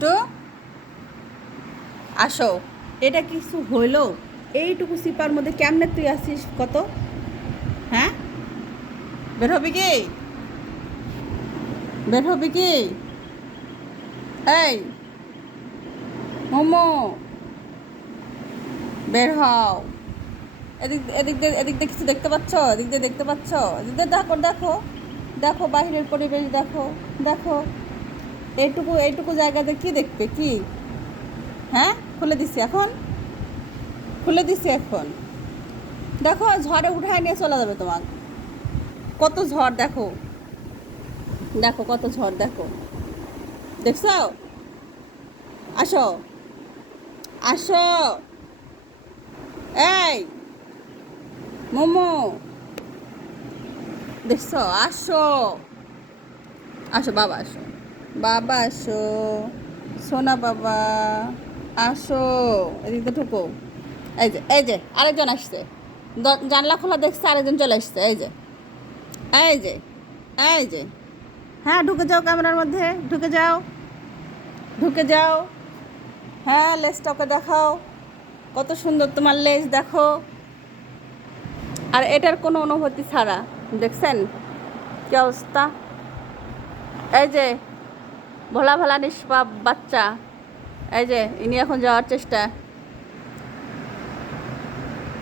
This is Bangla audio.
দুষ্টু আসো। এটা কিছু হইলো? এইটুকু সিপার মধ্যে কেমনে তুই আসিস কত? হ্যাঁ, বের হবি কি? বের হবি কি? এই মোমো, বের হও। এদিক দিয়ে কিছু দেখতে পাচ্ছ? এদিক দিয়ে দেখতে পাচ্ছ? এদিক দিয়ে দেখো, দেখো, দেখো বাহিরের পরিবেশ দেখো, দেখো। এইটুকু এইটুকু জায়গাতে কি দেখবে কি? হ্যাঁ, খুলে দিছি এখন, খুলে দিছি এখন। দেখো ঝড়ে উঠায় নিয়ে চলে যাবে তোমার। কত ঝড় দেখো, দেখো কত ঝড় দেখো, দেখছো? আসো, আসো। এই মোমো, দেখছো? আসো, আসো বাবা, আসো বাবা, আসো সোনা বাবা, আসো। এদিকে ঢুকো। এই যে, এই যে আরেকজন আসছে, জানলা খোলা দেখছে, আরেকজন চলে আসছে। এই যে, এই যে, এই যে। হ্যাঁ, ঢুকে যাও ক্যামেরার মধ্যে, ঢুকে যাও, ঢুকে যাও। হ্যাঁ, লেজটাকে দেখাও, কত সুন্দর তোমার লেজ দেখো। আর এটার কোনো অনুভূতি ছাড়া, দেখছেন কি অবস্থা? এই যে ভোলা ভালা নিষ্পাপ বাচ্চা, এই যে ইনি এখন যাওয়ার চেষ্টা।